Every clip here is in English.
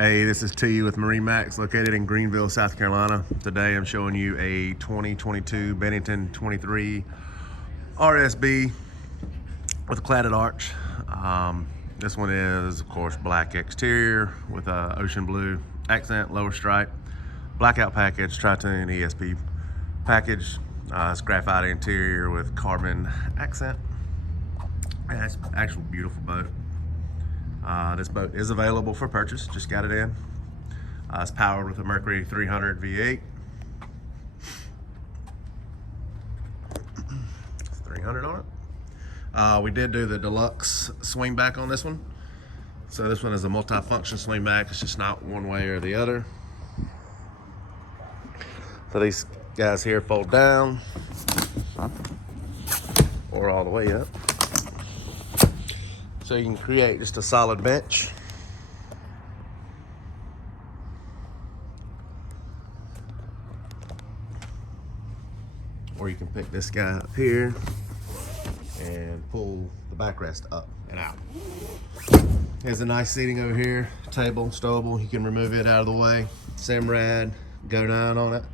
Hey, this is T with MarineMax, located in Greenville, South Carolina. Today I'm showing you a 2022 Bennington 23 RSB with a cladded arch. This one is, of course, black exterior with a ocean blue accent, lower stripe, blackout package, tri-tune ESP package. It's graphite interior with carbon accent. And it's an actual beautiful boat. This boat is available for purchase, just got it in. It's powered with a Mercury 300 V8. It's 300 on it. We did do the deluxe swing back on this one. So this one is a multi-function swing back. It's just not one way or the other. So these guys here fold down or all the way up. So you can create just a solid bench. Or you can pick this guy up here and pull the backrest up and out. There's a nice seating over here, table, stowable. You can remove it out of the way. Simrad, Go 9 on it.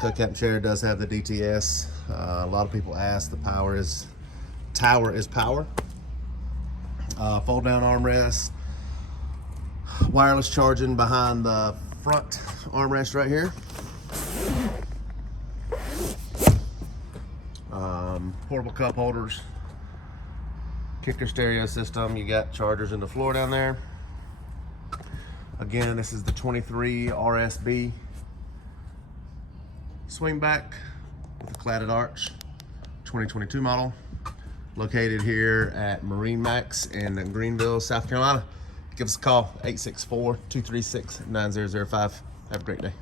Cook captain chair does have the DTS. A lot of people ask, the tower is power. Fold down armrest, wireless charging behind the front armrest right here. Portable cup holders, kicker stereo system. You got chargers in the floor down there. Again, this is the 23 RSB swingback with a cladded arch, 2022 model. Located here at MarineMax in Greenville, South Carolina. Give us a call, 864-236-9005. Have a great day.